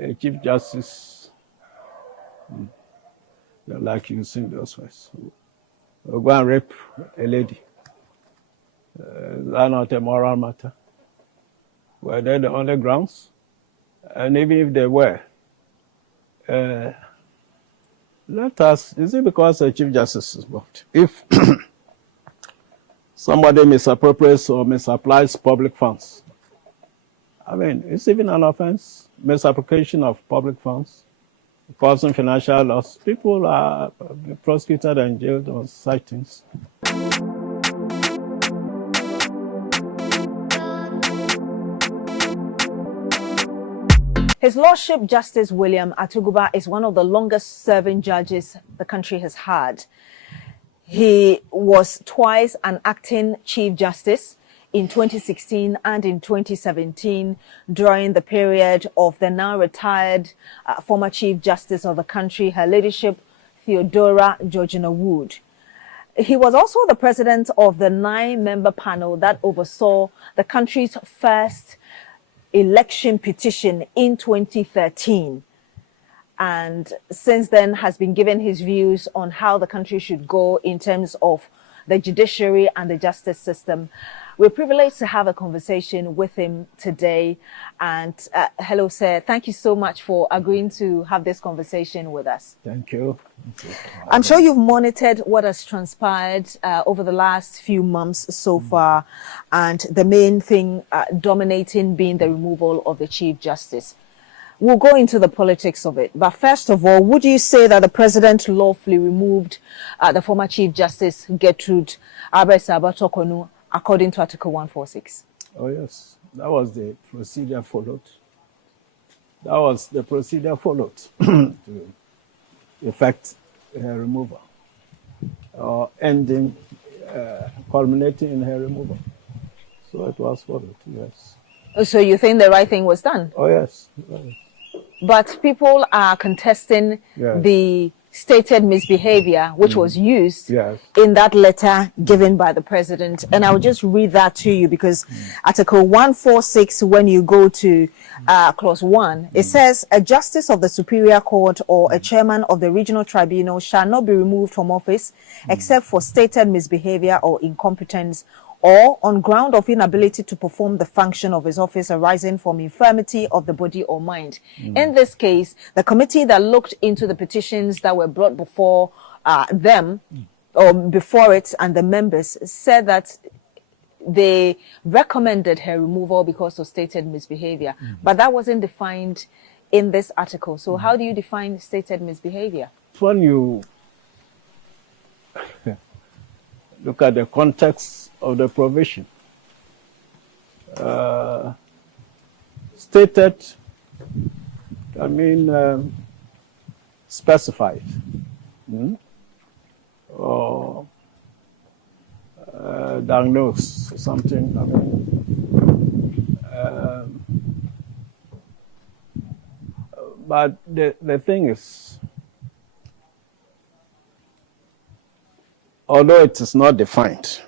a Chief Justice, they like using those words, will go and rape a lady. Is that not a moral matter? Were they the only grounds? And even if they were, let us, is it because the Chief Justice is involved? If somebody misappropriates or misapplies public funds, I mean, it's even an offense, misapplication of public funds, causing financial loss. People are prosecuted and jailed on such things. His Lordship Justice William Atuguba is one of the longest-serving judges the country has had. He was twice an acting Chief Justice in 2016 and in 2017 during the period of the now retired former Chief Justice of the country, Her Ladyship Theodora Georgina Wood. He was also the president of the 9-member panel that oversaw the country's first election petition in 2013, and since then has been given his views on how the country should go in terms of the judiciary and the justice system. We're privileged to have a conversation with him today. And hello, sir. Thank you so much for agreeing to have this conversation with us. Thank you. I'm sure you've monitored what has transpired over the last few months so far, and the main thing dominating being the removal of the Chief Justice. We'll go into the politics of it. But first of all, would you say that the president lawfully removed the former Chief Justice, Gertrude Abesaba-Tokonu, according to Article 146? Oh, yes. That was the procedure followed. That was the procedure followed to effect her removal, or ending, culminating in her removal. So it was followed, yes. So you think the right thing was done? Oh, yes. But people are contesting the stated misbehavior which was used in that letter given by the president. And I'll just read that to you because Article 146, when you go to clause 1, it says a justice of the Superior Court or a chairman of the regional tribunal shall not be removed from office except for stated misbehavior or incompetence, or on ground of inability to perform the function of his office arising from infirmity of the body or mind. In this case, the committee that looked into the petitions that were brought before them, or before it, and the members said that they recommended her removal because of stated misbehavior. But that wasn't defined in this article. So how do you define stated misbehavior? When you look at the context of the provision, stated, I mean, specified, or diagnosed something. I mean, but the thing is, although it is not defined,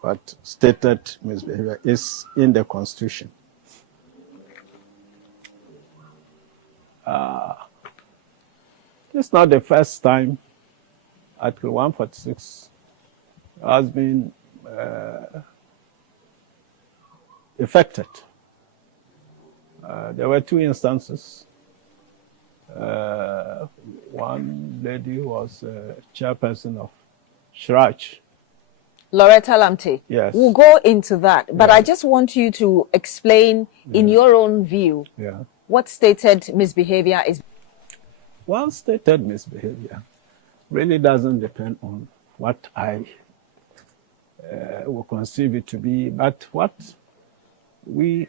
but stated misbehavior is in the Constitution. It's not the first time Article 146 has been affected. There were 2 instances. One lady was chairperson of Shrach. Loretta Lamte. Yes. We'll go into that. But I just want you to explain in your own view what stated misbehavior is. Well, stated misbehavior really doesn't depend on what I will conceive it to be, but what we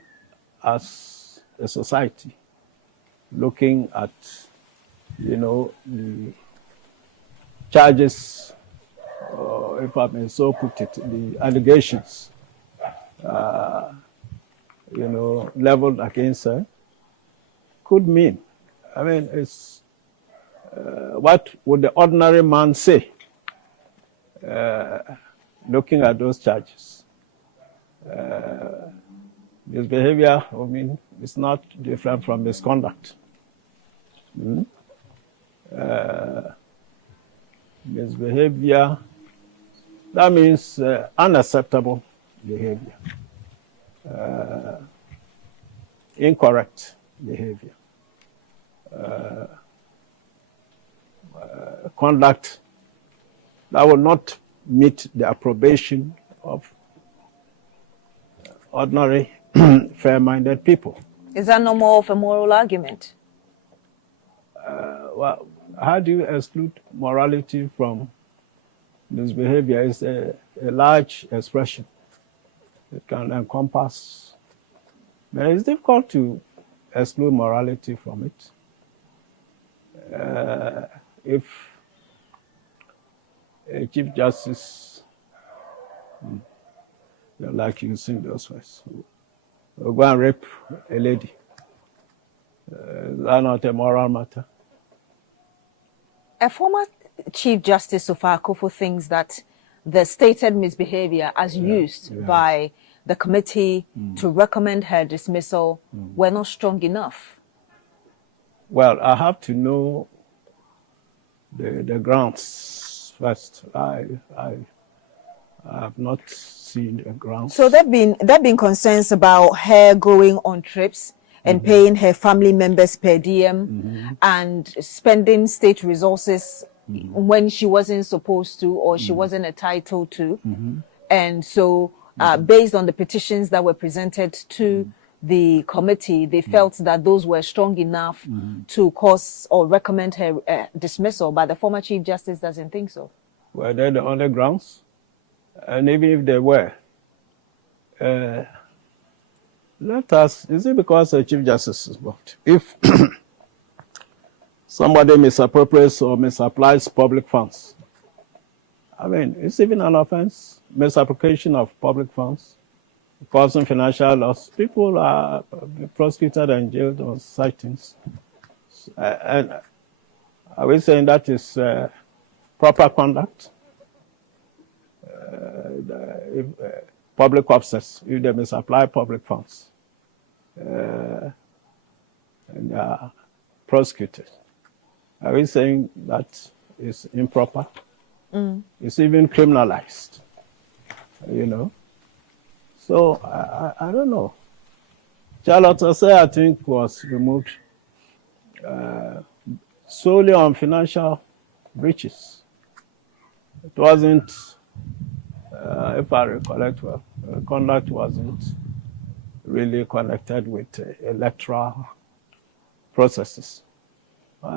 as a society looking at, the charges, if I may so put it, the allegations, leveled against her, could mean. I mean, it's what would the ordinary man say, looking at those charges? Misbehavior, I mean, it's not different from misconduct. Misbehavior, that means unacceptable behavior, incorrect behavior, conduct that will not meet the approbation of ordinary, fair-minded people. Is that no more of a moral argument? Well, how do you exclude morality from misbehavior? It's a large expression. It can encompass, but it's difficult to exclude morality from it. If a Chief Justice, like using those words, will go and rape a lady, is that not a moral matter? A former Chief Justice Sofa Akufo thinks that the stated misbehavior as used by the committee to recommend her dismissal were not strong enough. Well, I have to know the grounds first. I have not seen the grounds. So there been concerns about her going on trips and paying her family members per diem and spending state resources when she wasn't supposed to or she wasn't entitled to. And so based on the petitions that were presented to the committee, they felt that those were strong enough to cause or recommend her dismissal, but the former Chief Justice doesn't think so. Were they the only grounds? And even if they were, let us, is it because the Chief Justice is involved? If somebody misappropriates or misapplies public funds, I mean, it's even an offense, misapplication of public funds, causing financial loss. People are prosecuted and jailed on such things. And are we saying that is proper conduct? If public officers, if they misapply public funds and are prosecuted, are we saying that is improper? It's even criminalized, you know. So I don't know. Charlotte Osei, I think, was removed solely on financial breaches. It wasn't, if I recollect well, conduct wasn't really connected with electoral processes.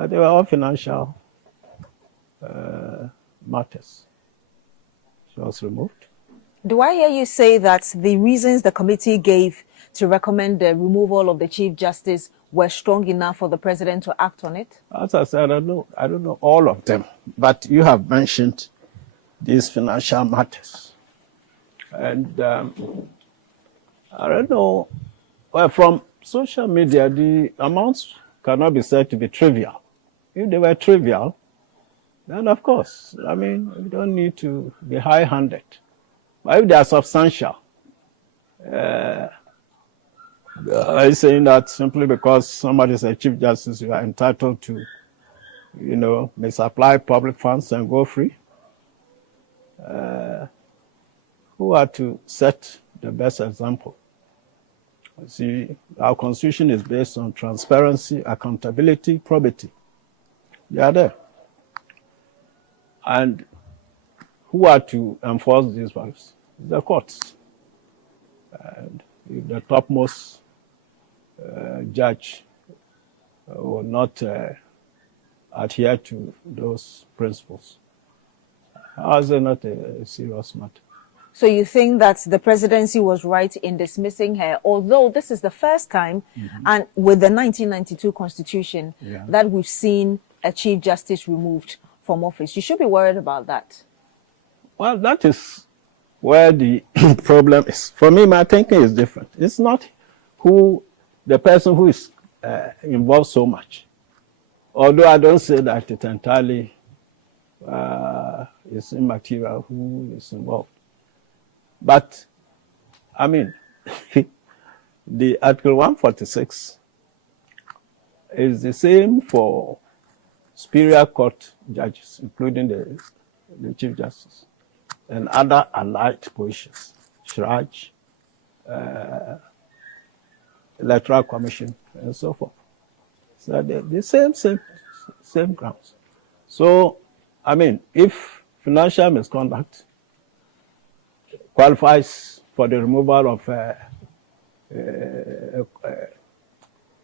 They were all financial matters. She was removed. Do I hear you say that the reasons the committee gave to recommend the removal of the Chief Justice were strong enough for the president to act on it? As I said, I don't know all of them, but you have mentioned these financial matters. And I don't know, well, from social media, the amounts cannot be said to be trivial. If they were trivial, then of course, I mean, we don't need to be high-handed. But if they are substantial, I'm saying that simply because somebody is a Chief Justice, you are entitled to, you know, misapply public funds and go free. Who are to set the best example? See, our Constitution is based on transparency, accountability, probity. They are there. And who are to enforce these values? The courts. And if the topmost judge will not adhere to those principles, how is it not a serious matter? So you think that the presidency was right in dismissing her, although this is the first time, and with the 1992 Constitution, that we've seen a Chief Justice removed from office. You should be worried about that. Well, that is where the problem is. For me, my thinking is different. It's not the person who is involved so much. Although I don't say that it entirely is immaterial who is involved. But, I mean, the Article 146 It's the same for superior court judges, including the Chief Justice and other allied positions, Shraj, Electoral Commission, and so forth. So the same grounds. So, I mean, if financial misconduct qualifies for the removal of an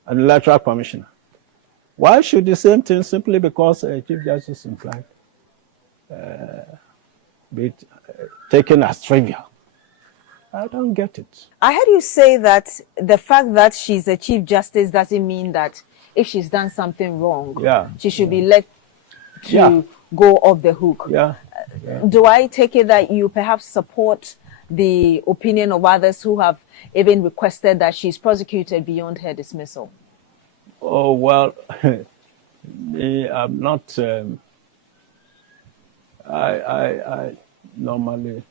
electoral commissioner, why should the same thing, simply because a Chief Justice implied, be taken as trivial? I don't get it. I heard you say that the fact that she's a Chief Justice doesn't mean that if she's done something wrong, she should be let to go off the hook. Do I take it that you perhaps support the opinion of others who have even requested that she's prosecuted beyond her dismissal? Oh, well, I'm not, I normally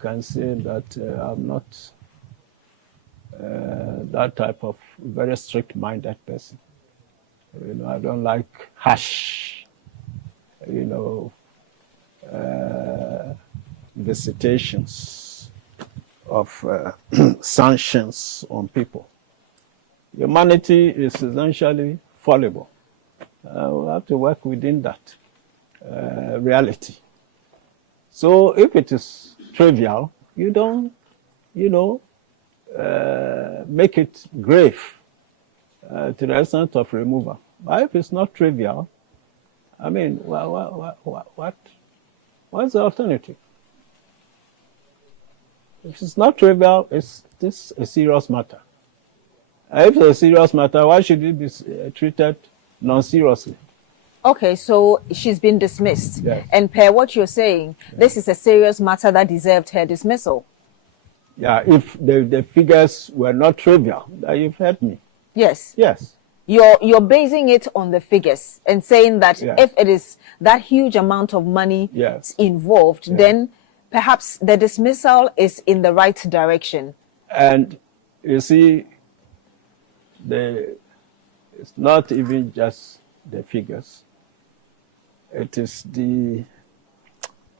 can say that I'm not that type of very strict-minded person. You know, I don't like harsh, you know, visitations of sanctions on people. Humanity is essentially fallible. We have to work within that reality. So if it is trivial, you don't, you know, make it grave to the extent of removal. But if it's not trivial, I mean, what's the alternative? If it's not trivial, is this a serious matter? If it's a serious matter, why should it be treated non-seriously? Okay, so she's been dismissed. Yes. And per what you're saying, this is a serious matter that deserved her dismissal. Yeah, if the figures were not trivial, you've heard me. Yes. Yes. You're basing it on the figures and saying that if it is that huge amount of money involved, then perhaps the dismissal is in the right direction. And you see, it's not even just the figures. It is the,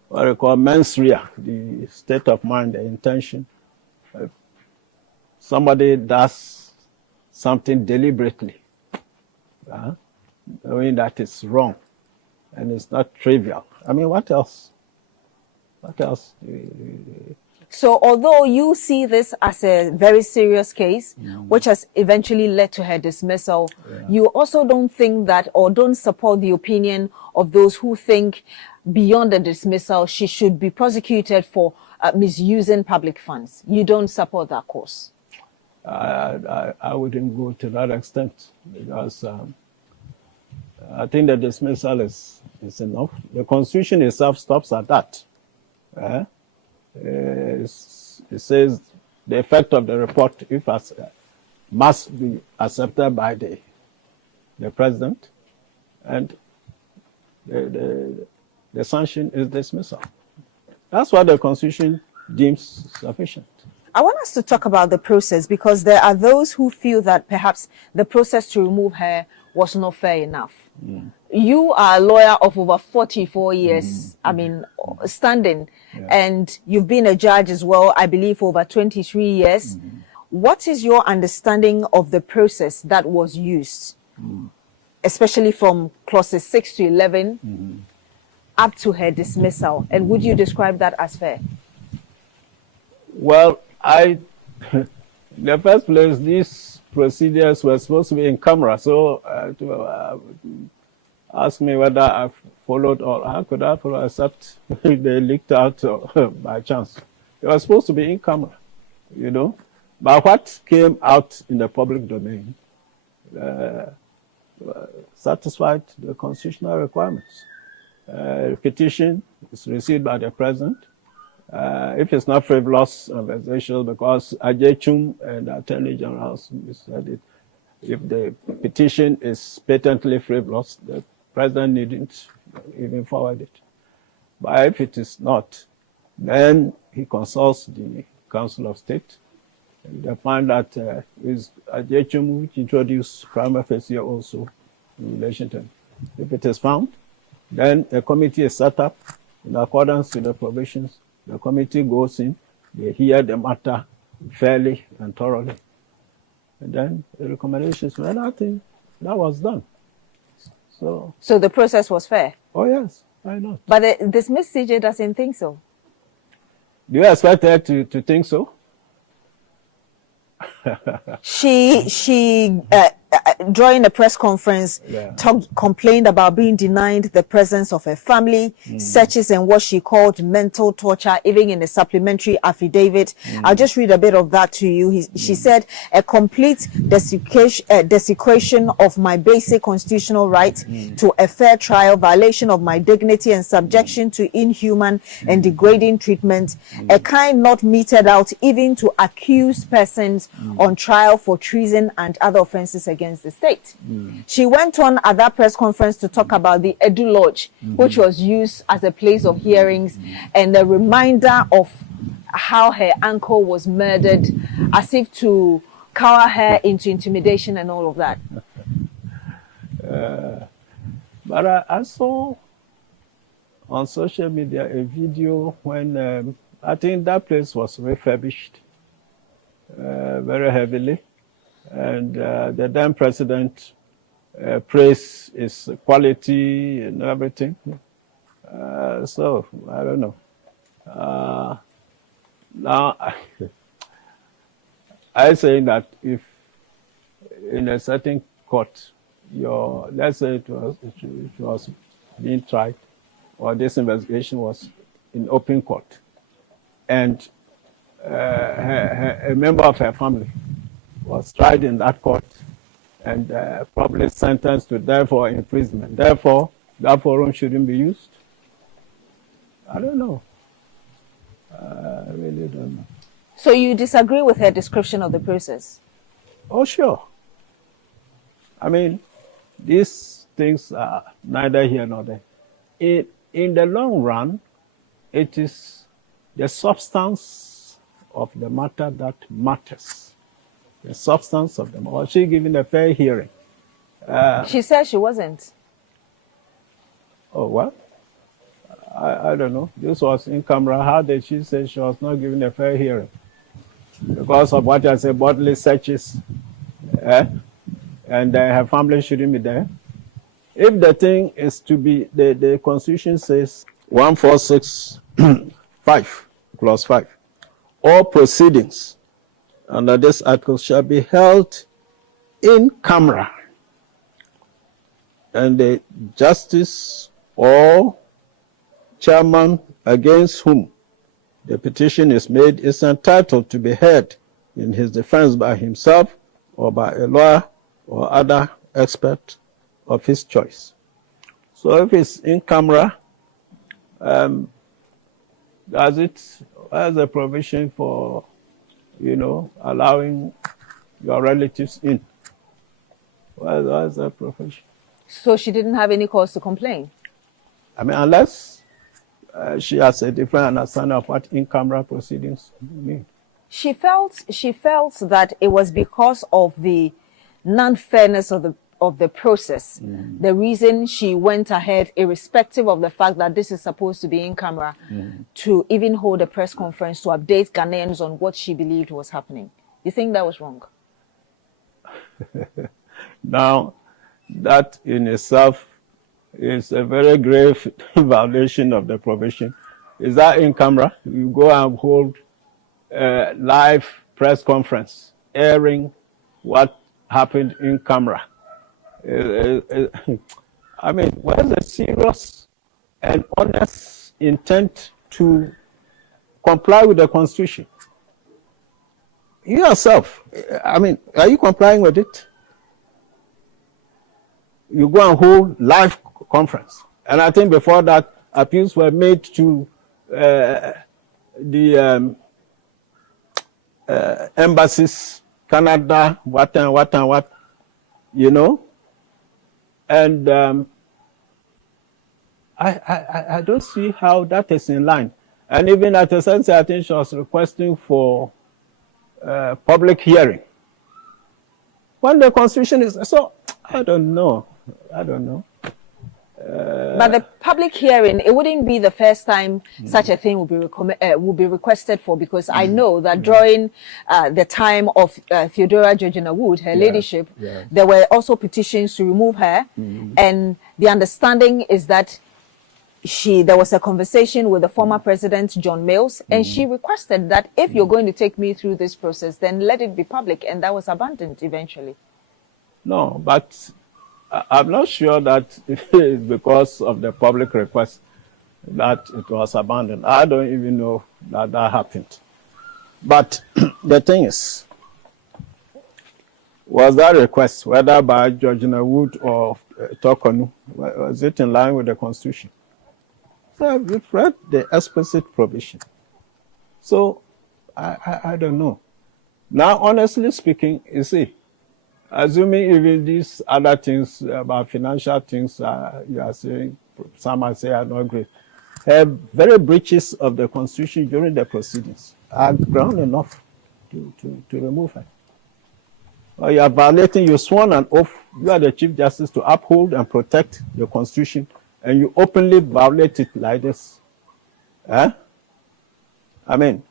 what I call mens rea, the state of mind, the intention. If somebody does something deliberately, knowing that it's wrong and it's not trivial. I mean, what else? What else? So although you see this as a very serious case, which has eventually led to her dismissal, you also don't think that, or don't support the opinion of those who think beyond the dismissal, she should be prosecuted for misusing public funds. You don't support that course? I wouldn't go to that extent, because I think the dismissal is enough. The Constitution itself stops at that. It says the effect of the report, if must be accepted by the president, and the sanction is dismissal. That's what the Constitution deems sufficient. I want us to talk about the process, because there are those who feel that perhaps the process to remove her was not fair enough. You are a lawyer of over 44 years, I mean, standing, and you've been a judge as well, I believe, for over 23 years. What is your understanding of the process that was used, especially from clauses 6 to 11 up to her dismissal? And would you describe that as fair? Well, in the first place, these procedures were supposed to be in camera, so to ask me whether I've followed, or how could I follow, except they leaked out by chance. It was supposed to be in camera, you know. But what came out in the public domain satisfied the constitutional requirements. A petition is received by the president. If it's not frivolous and vexatious, because Ajay and the Attorney General said it, if the petition is patently frivolous, the president needn't even forward it. But if it is not, then he consults the Council of State, They find that is Ajechum, which introduced prima facie also in relation to. If it is found, then a committee is set up in accordance with the provisions. The committee goes in, they hear the matter fairly and thoroughly. And then the recommendations were nothing. That was done. So the process was fair? Oh, yes. Why not? But the dismissed CJ doesn't think so. Do you expect her to think so? She during a press conference, complained about being denied the presence of her family, searches and what she called mental torture, even in a supplementary affidavit. I'll just read a bit of that to you. She said, a complete desecration of my basic constitutional right to a fair trial, violation of my dignity and subjection to inhuman and degrading treatment, a kind not meted out even to accused persons on trial for treason and other offenses against the state. She went on at that press conference to talk about the Edu Lodge, which was used as a place of hearings, and a reminder of how her uncle was murdered, as if to cower her into intimidation and all of that. But I saw on social media a video when I think that place was refurbished very heavily. And the then president praised its quality and everything. So, I don't know. Now, I say that if in a certain court, let's say it was being tried, or this investigation was in open court, and a member of her family was tried in that court and probably sentenced to death or imprisonment. Therefore, that forum shouldn't be used. I don't know. I really don't know. So you disagree with her description of the process? Oh, sure. I mean, these things are neither here nor there. In the long run, it is the substance of the matter that matters. The substance of them. Was she given a fair hearing? She said she wasn't. Oh, what? I don't know. This was in camera. How did she say she was not given a fair hearing? Because of what I said, bodily searches, and her family shouldn't be there. If the thing is to be, the Constitution says 146(5), clause 5, all proceedings under this article shall be held in camera, and the justice or chairman against whom the petition is made is entitled to be heard in his defense by himself or by a lawyer or other expert of his choice. So if it's in camera, does it has a provision for, allowing your relatives in? What's that provision? So she didn't have any cause to complain? I mean, unless she has a different understanding of what in-camera proceedings mean. She felt that it was because of the non-fairness of the process. The reason she went ahead, irrespective of the fact that this is supposed to be in camera, to even hold a press conference to update Ghanaians on what she believed was happening. You think that was wrong? Now, that in itself is a very grave violation of the provision. Is that in camera? You go and hold a live press conference airing what happened in camera. I mean, where's the serious and honest intent to comply with the Constitution? You yourself, I mean, are you complying with it? You go and hold live conference. And I think before that, appeals were made to the embassies, Canada, what, And I don't see how that is in line. And even at a sense, I think she was requesting for public hearing. When the Constitution is, so I don't know. But the public hearing, it wouldn't be the first time such a thing will be requested for, because I know that during the time of Theodora Georgina Wood, her leadership, there were also petitions to remove her, and the understanding is that there was a conversation with the former president, John Mills, and she requested that if you're going to take me through this process, then let it be public, and that was abandoned eventually. No, but I'm not sure that it is because of the public request that it was abandoned. I don't even know that that happened. But the thing is, was that request, whether by Georgina Wood or Tokonu, was it in line with the Constitution? So we've read the explicit provision. So I don't know. Now, honestly speaking, you see, assuming even these other things about financial things you are saying, some might say are not great, have very breaches of the Constitution during the proceedings are ground enough to remove her. Or you are violating, you sworn an oath, you are the Chief Justice to uphold and protect the Constitution, and you openly violate it like this. I mean,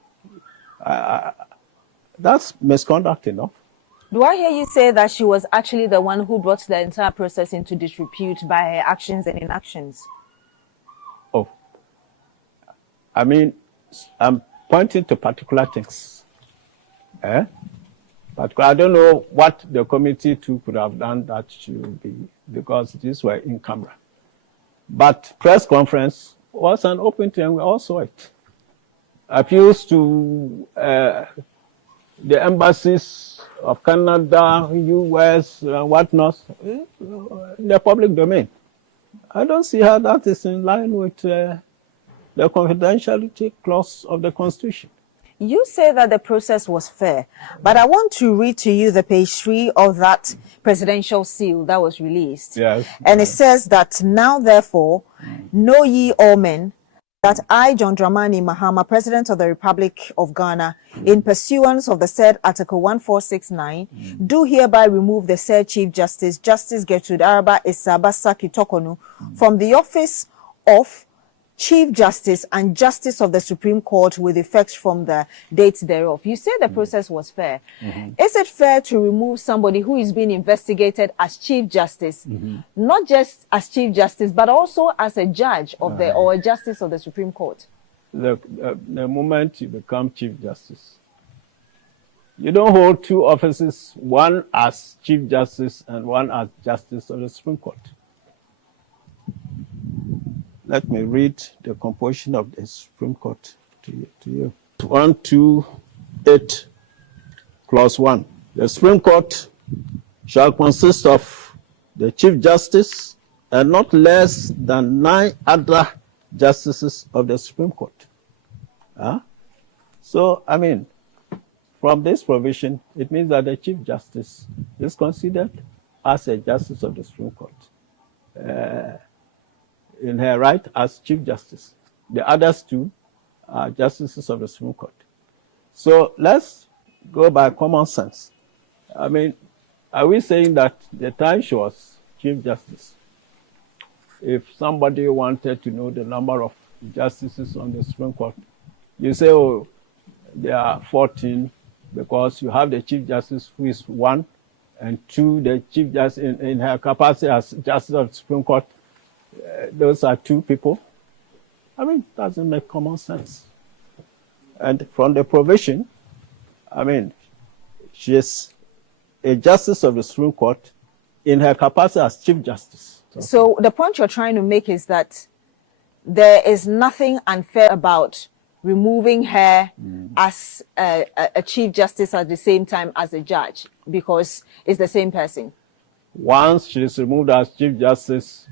that's misconduct enough. Do I hear you say that she was actually the one who brought the entire process into disrepute by her actions and inactions? Oh, I mean, I'm pointing to particular things. But I don't know what the committee too could have done that should be, because these were in camera. But press conference was an open thing, and we all saw it. Appeals to the embassies of Canada, US, and whatnot, in the public domain. I don't see how that is in line with the confidentiality clause of the Constitution. You say that the process was fair, but I want to read to you the page 3 of that presidential seal that was released. Yes. And it says that, now therefore, know ye all men, that I, John Dramani Mahama, President of the Republic of Ghana, in pursuance of the said Article 1469, do hereby remove the said Chief Justice, Justice Gertrude Araba Isabasaki Tokonu, from the office of Chief Justice and Justice of the Supreme Court with effect from the date thereof. You say the process was fair. Is it fair to remove somebody who is being investigated as Chief Justice, not just as Chief Justice, but also as a judge of the or a Justice of the Supreme Court? The moment you become Chief Justice, you don't hold two offices, one as Chief Justice and one as Justice of the Supreme Court. Let me read the composition of the Supreme Court to you. 128, clause 1. The Supreme Court shall consist of the Chief Justice and not less than 9 other justices of the Supreme Court. So, I mean, from this provision, it means that the Chief Justice is considered as a Justice of the Supreme Court. In her right as Chief Justice. The others two are Justices of the Supreme Court. So let's go by common sense. I mean, are we saying that the time she was Chief Justice, if somebody wanted to know the number of justices on the Supreme Court, you say, oh, there are 14 because you have the Chief Justice who is 1, and 2, the Chief Justice in her capacity as Justice of the Supreme Court, those are 2 people. I mean, doesn't make common sense. And from the provision, I mean, she is a Justice of the Supreme Court in her capacity as Chief Justice. So the point you're trying to make is that there is nothing unfair about removing her as a Chief Justice at the same time as a judge, because it's the same person. Once she is removed as Chief Justice,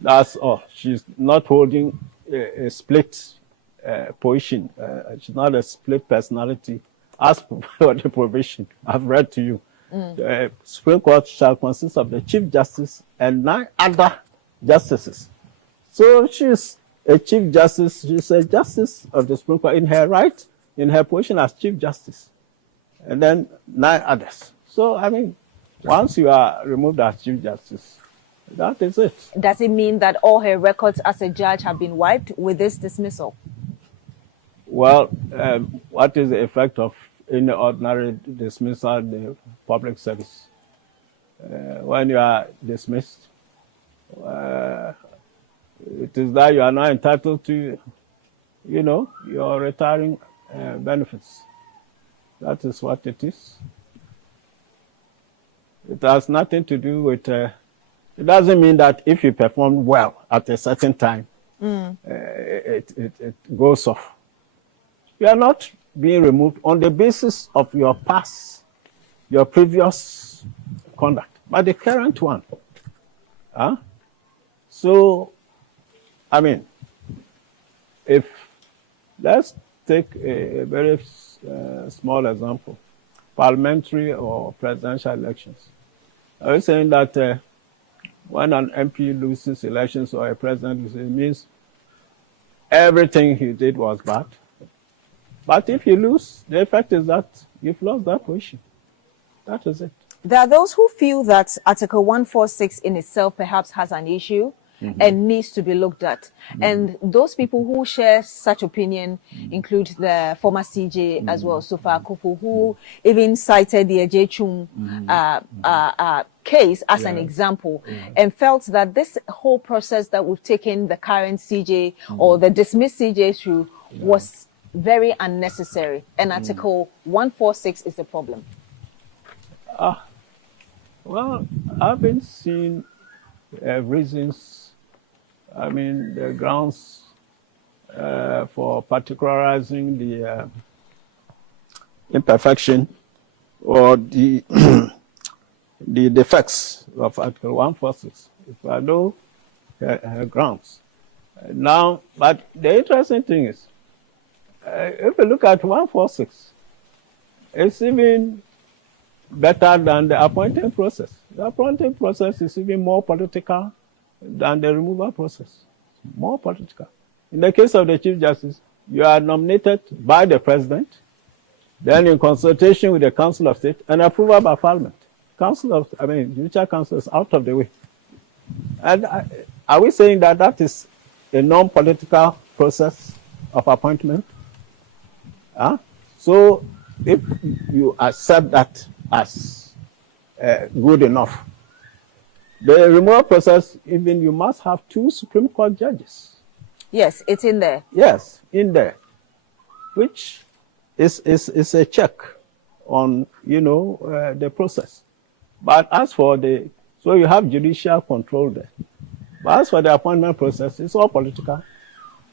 that's all. She's not holding a split position. She's not a split personality. As per the provision I've read to you, the Supreme Court shall consist of the Chief Justice and 9 other justices. So she's a Chief Justice. She's a Justice of the Supreme Court in her right, in her position as Chief Justice. and then 9 others. So, I mean, once you are removed as Chief Justice, that is it. Does it mean that all her records as a judge have been wiped with this dismissal? Well, what is the effect of any ordinary dismissal in the public service? When you are dismissed, it is that you are not entitled to, your retiring benefits. That is what it is. It has nothing to do with, it doesn't mean that if you perform well at a certain time, it goes off. You are not being removed on the basis of your past, your previous conduct, but the current one. So, I mean, if, let's take a very small example, parliamentary or presidential elections. Are you saying that when an MP loses elections or a president loses, it means everything he did was bad? But if you lose, the effect is that you've lost that position. That is it. There are those who feel that Article 146 in itself perhaps has an issue and needs to be looked at. And those people who share such opinion include the former CJ as well, Sofa Akufu, who even cited the Ejechum case as an example and felt that this whole process that we've taken the current CJ or the dismissed CJ through was very unnecessary, and Article 146 is the problem. Well, I've been seeing reasons, I mean, the grounds for particularizing the imperfection or the the defects of Article 146. If I know grounds. Now, but the interesting thing is, if you look at 146, it's even better than the appointing process. The appointing process is even more political than the removal process. More political. In the case of the Chief Justice, you are nominated by the President, then in consultation with the Council of State, and approval by Parliament. Judicial Council is out of the way. And are we saying that that is a non-political process of appointment? So if you accept that as good enough, the removal process, even you must have 2 Supreme Court judges. Yes, it's in there. Yes, in there, which is a check on, the process. But as for so you have judicial control there. But as for the appointment process, it's all political.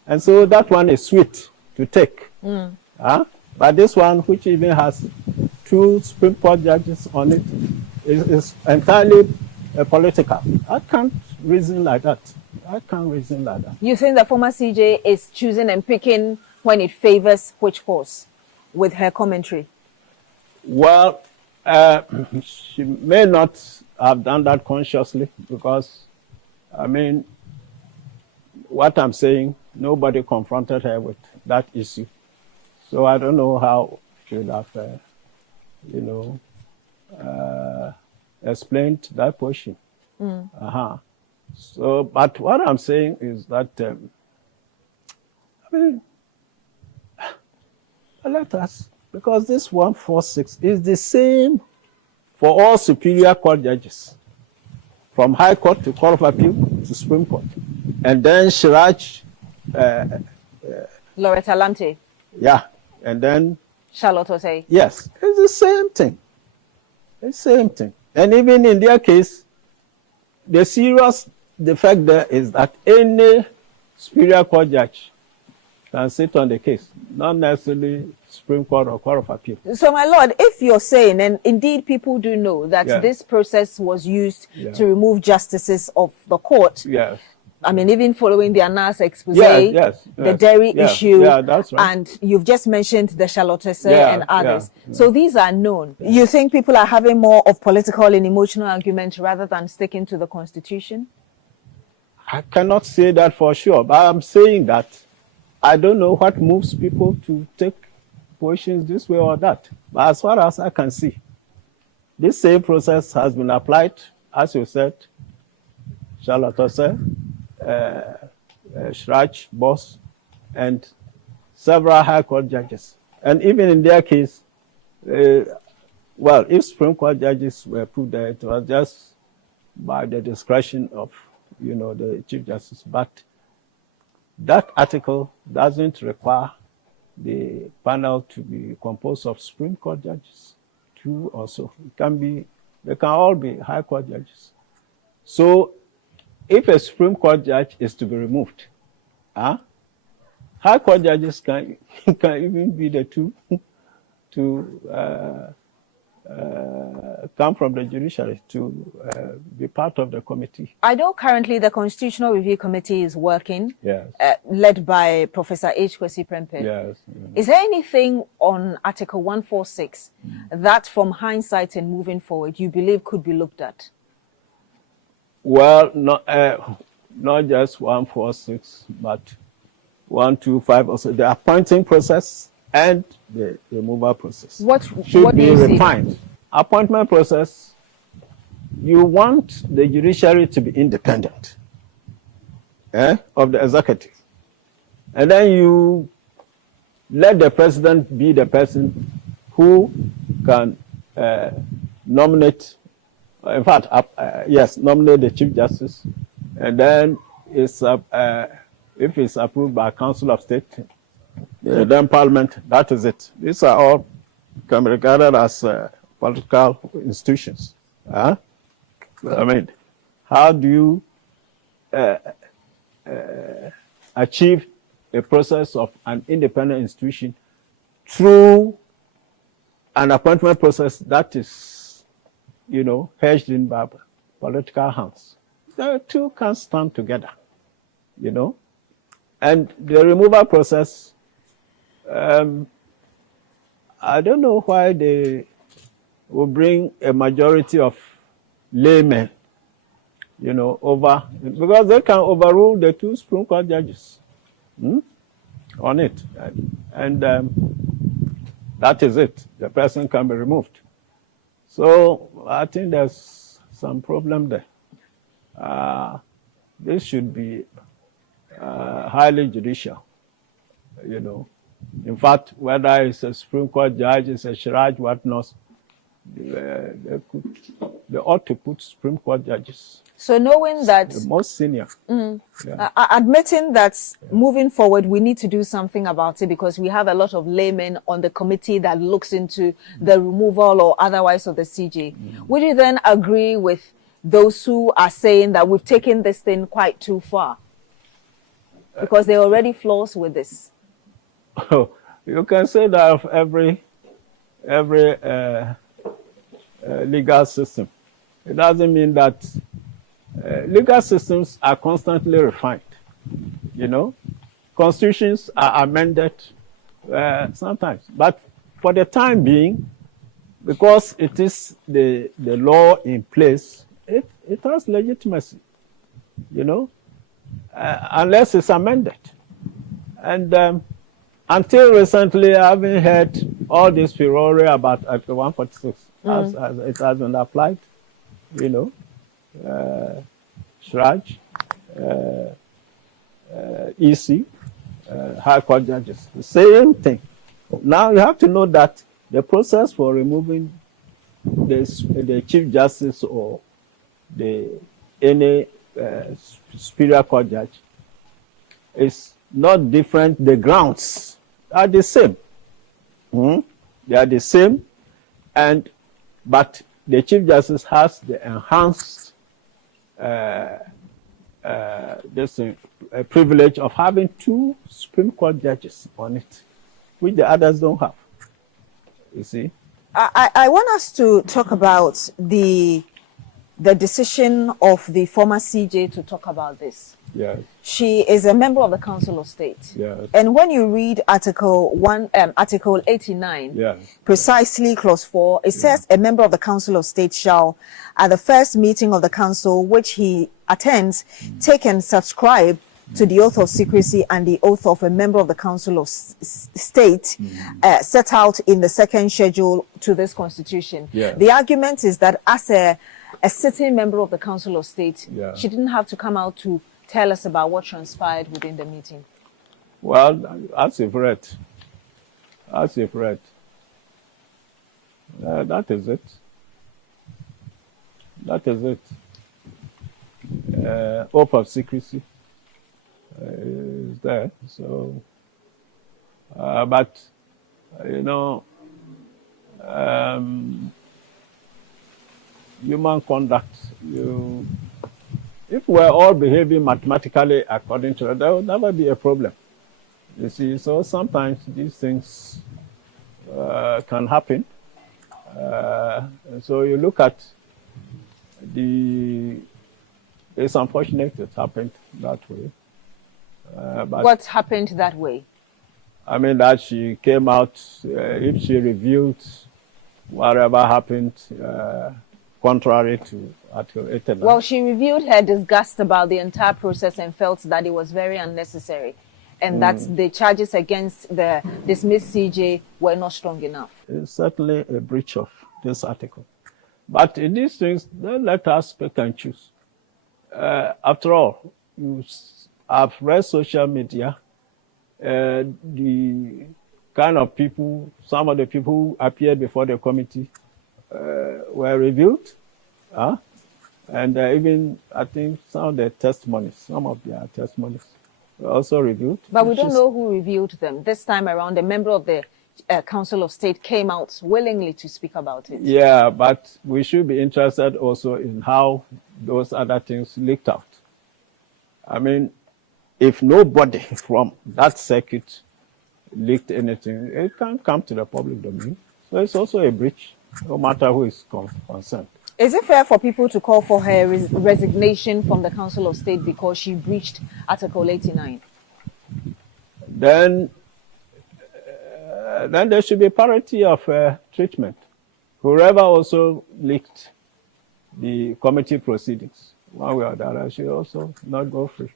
And so that one is sweet to take. But this one, which even has 2 Supreme Court judges on it, is entirely political. I can't reason like that. You think the former CJ is choosing and picking when it favors which horse with her commentary? Well, she may not have done that consciously because, I mean, what I'm saying, nobody confronted her with that issue. So I don't know how she would have, explained that portion. So, but what I'm saying is that, let us, because this 146 is the same for all Superior Court judges, from High Court to Court of Appeal to Supreme Court. And then Shiraj. Loretta Lamte. Yeah. And then Charlotte Osei. Yes. It's the same thing. It's the same thing. And even in their case, the serious defect there is that any Superior Court judge can sit on the case, not necessarily Supreme Court or Court of Appeal. So, my Lord, if you're saying, and indeed people do know that this process was used to remove justices of the court, I mean, even following the Anas expose, the dairy issue, that's right. And you've just mentioned the Charlotte and others. So these are known. You think people are having more of political and emotional arguments rather than sticking to the Constitution? I cannot say that for sure, but I'm saying that I don't know what moves people to take positions this way or that. But as far as I can see, this same process has been applied, as you said, Charlotte, Shraj, Boss, and several High Court judges. And even in their case, well, if Supreme Court judges were put there, it was just by the discretion of, the Chief Justice. But that article doesn't require the panel to be composed of Supreme Court judges, two or so. They can all be High Court judges. So if a Supreme Court judge is to be removed, High Court judges can even be the two to come from the judiciary to be part of the committee. I know currently the Constitutional Review Committee is working, yes, led by Professor H. Kwesi Prempeh. Yes. Is there anything on Article 146 that, from hindsight and moving forward, you believe could be looked at? Well, not just 146, but 125 also. The appointing process and the removal process should be refined. Appointment process, you want the judiciary to be independent of the executive. And then you let the president be the person who can nominate, in fact, nominate the Chief Justice. And then if it's approved by Council of State, then Parliament, that is it. These are all can be regarded as political institutions. I mean, how do you achieve a process of an independent institution through an appointment process that is, hedged in by political hands? The two can stand together, And the removal process, I don't know why they will bring a majority of laymen, over, because they can overrule the two Supreme Court judges on it. And that is it. The person can be removed. So I think there's some problem there. This should be highly judicial, In fact, whether it's a Supreme Court judge, it's a Shraj, whatnot, they ought to put Supreme Court judges. So knowing that... The most senior. Admitting that moving forward, we need to do something about it because we have a lot of laymen on the committee that looks into the removal or otherwise of the CJ. Would you then agree with those who are saying that we've taken this thing quite too far? Because there are already flaws with this. You can say that of every legal system. It doesn't mean that legal systems are constantly refined. Constitutions are amended sometimes, but for the time being, because it is the law in place, it has legitimacy. Unless it's amended. And until recently, I haven't heard all this furore about Article 146 as it has been applied, Shraj, EC, High Court judges, the same thing. Now you have to know that the process for removing the Chief Justice or any Superior Court judge is not different. The grounds are the same. They are the same, but the Chief Justice has the enhanced privilege of having two Supreme Court judges on it, which the others don't have. You see? I want us to talk about the decision of the former CJ to talk about this. Yes. She is a member of the Council of State. Yes. And when you read Article 89, yes, precisely clause 4, it says a member of the Council of State shall, at the first meeting of the Council which he attends, take and subscribe to the oath of secrecy and the oath of a member of the Council of State set out in the second schedule to this constitution. Yeah. The argument is that as a sitting member of the Council of State, yeah. she didn't have to come out to tell us about what transpired within the meeting. Well, as a threat. As a threat. That is it. That is it. Oath of secrecy is there. So, but, you know, human conduct, if we're all behaving mathematically according to it, there will never be a problem. You see, so sometimes these things can happen. So you look at it's unfortunate it happened that way. But what happened that way? I mean that she came out, if she revealed whatever happened contrary to Article 8. Well, she revealed her disgust about the entire process and felt that it was very unnecessary and that the charges against the dismissed CJ were not strong enough. It's certainly a breach of this article. But in these things, don't let us pick and choose. After all, I've read social media, the kind of people, some of the people who appeared before the committee were revealed. And even, I think, some of their testimonies were also revealed. But we don't know who revealed them. This time around, a member of the Council of State came out willingly to speak about it. Yeah, but we should be interested also in how those other things leaked out. I mean, if nobody from that circuit leaked anything, it can't come to the public domain. So it's also a breach, no matter who is concerned. Is it fair for people to call for her resignation from the Council of State because she breached Article 89? Then there should be parity of treatment. Whoever also leaked the committee proceedings, one way or the other, should also not go free.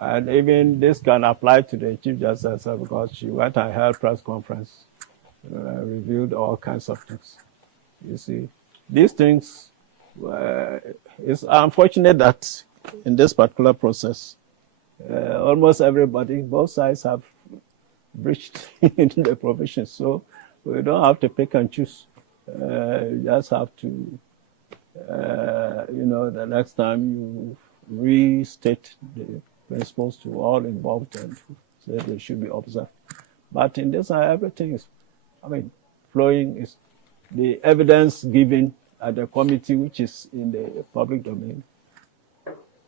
And even this can apply to the Chief Justice because she went and held press conference, revealed all kinds of things. You see, these things, it's unfortunate that in this particular process, almost everybody, both sides have breached into the provisions. So we don't have to pick and choose. You just have to, the next time you restate the principles to all involved and say they should be observed. But in this, everything is, flowing is the evidence given at the committee, which is in the public domain.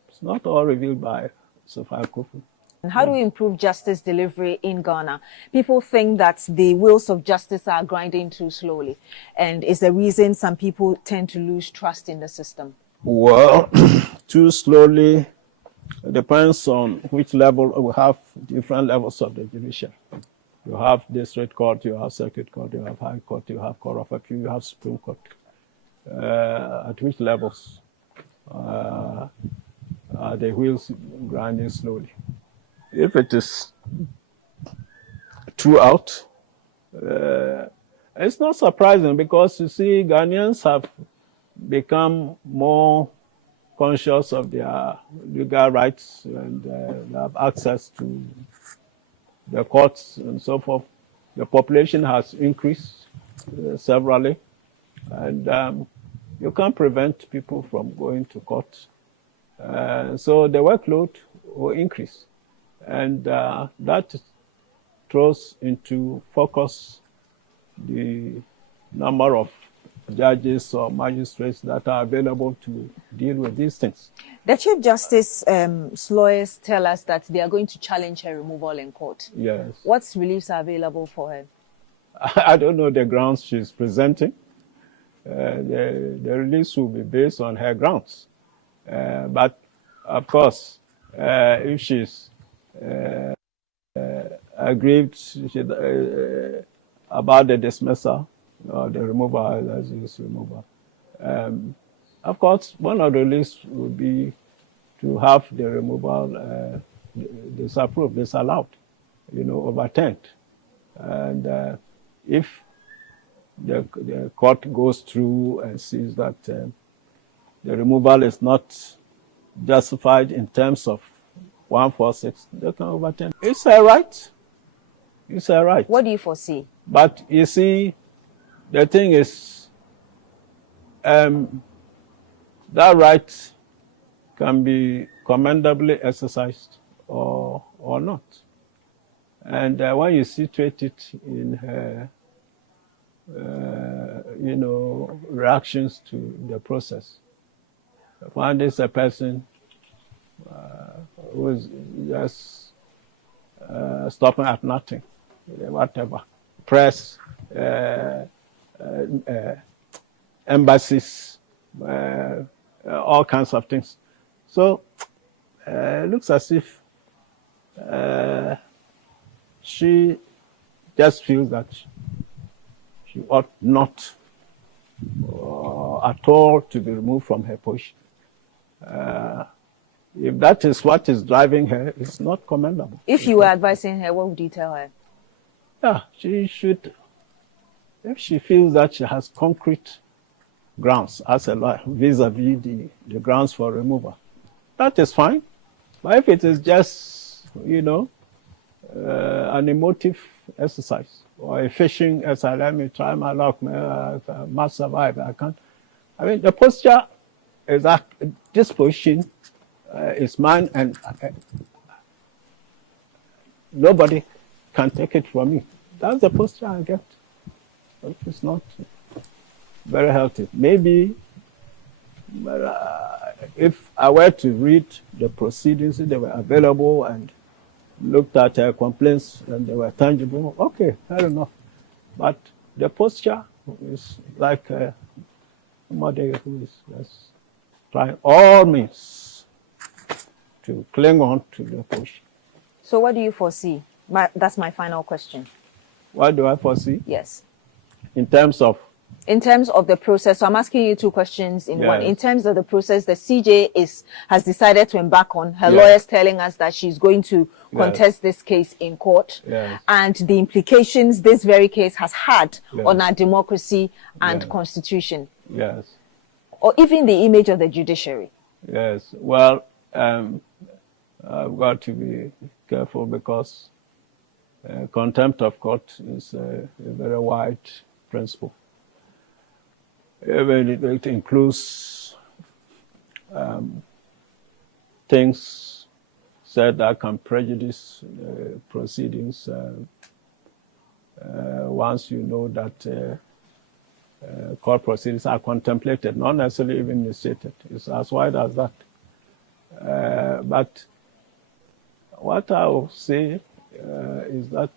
It's not all revealed by Sophia Kofu. And how do we improve justice delivery in Ghana? People think that the wheels of justice are grinding too slowly, and is the reason some people tend to lose trust in the system. Well, too slowly depends on which level. We have different levels of the judiciary. You have district court, you have circuit court, you have high court, you have court of appeal, you have Supreme Court. At which levels are the wheels grinding slowly? If it is throughout, it's not surprising because you see Ghanaians have become more conscious of their legal rights and they have access to the courts and so forth. The population has increased severally, and you can't prevent people from going to court. So the workload will increase, and that throws into focus the number of judges or magistrates that are available to deal with these things. The Chief Justice's lawyers tell us that they are going to challenge her removal in court. Yes. What reliefs are available for her? I don't know the grounds she's presenting. The release will be based on her grounds. But, of course, if she's aggrieved about the dismissal or the removal, as is removal, of course, one of the lists would be to have the removal disapproved, disallowed, overturned. And if the court goes through and sees that the removal is not justified in terms of 146, they can overturn. It's a right. It's a right. What do you foresee? But you see, the thing is, that right can be commendably exercised or not. And when you situate it in her, reactions to the process, when there's a person who is just stopping at nothing, whatever, press, embassies, all kinds of things. So it looks as if she just feels that she ought not at all to be removed from her position. If that is what is driving her, it's not commendable. If you were advising her, what would you tell her? Yeah, she should, if she feels that she has concrete grounds as a lawyer vis-a-vis the grounds for removal, that is fine. But if it is just, an emotive exercise or a fishing exercise, let me try my luck, I must survive, I can't. I mean, the posture is that this position is mine, and nobody can take it from me. That's the posture I get. It's not very healthy. Maybe if I were to read the proceedings, if they were available and looked at her complaints and they were tangible, okay, fair enough. But the posture is like somebody who is just trying all means to cling on to the position. So what do you foresee? That's my final question. What do I foresee? Yes. In terms of? In terms of the process, so I'm asking you two questions in one. In terms of the process, the CJ has decided to embark on. Her lawyers telling us that she's going to contest this case in court, and the implications this very case has had on our democracy and constitution. Yes. Or even the image of the judiciary. Yes. Well, I've got to be careful because contempt of court is a very wide principle. Even it includes things said that can prejudice proceedings once you know that court proceedings are contemplated, not necessarily even initiated. It's as wide as that. But what I will say is that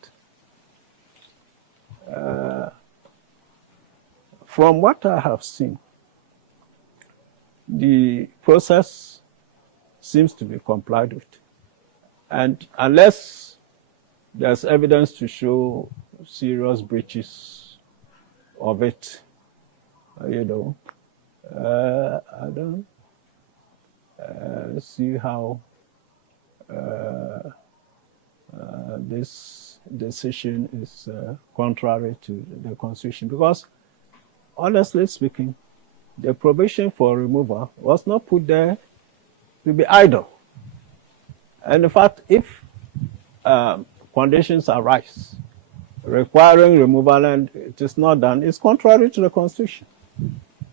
from what I have seen, the process seems to be complied with. And unless there's evidence to show serious breaches of it, I don't see how this decision is contrary to the Constitution. Because honestly speaking, the provision for removal was not put there to be idle. And in fact, if conditions arise requiring removal and it is not done, it's contrary to the Constitution.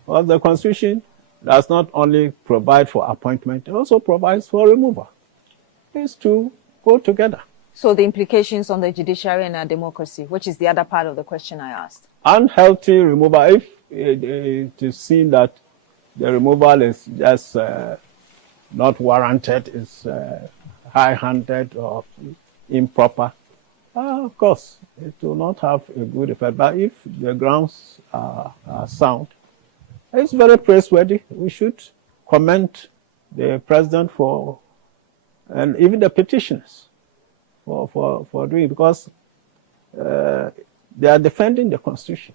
Because the Constitution does not only provide for appointment, it also provides for removal. These two go together. So the implications on the judiciary and our democracy, which is the other part of the question I asked. Unhealthy removal, if it is seen that the removal is just not warranted, is high-handed or improper, of course, it will not have a good effect. But if the grounds are sound, it's very praiseworthy. We should commend the president for, and even the petitioners for doing it, because they are defending the Constitution.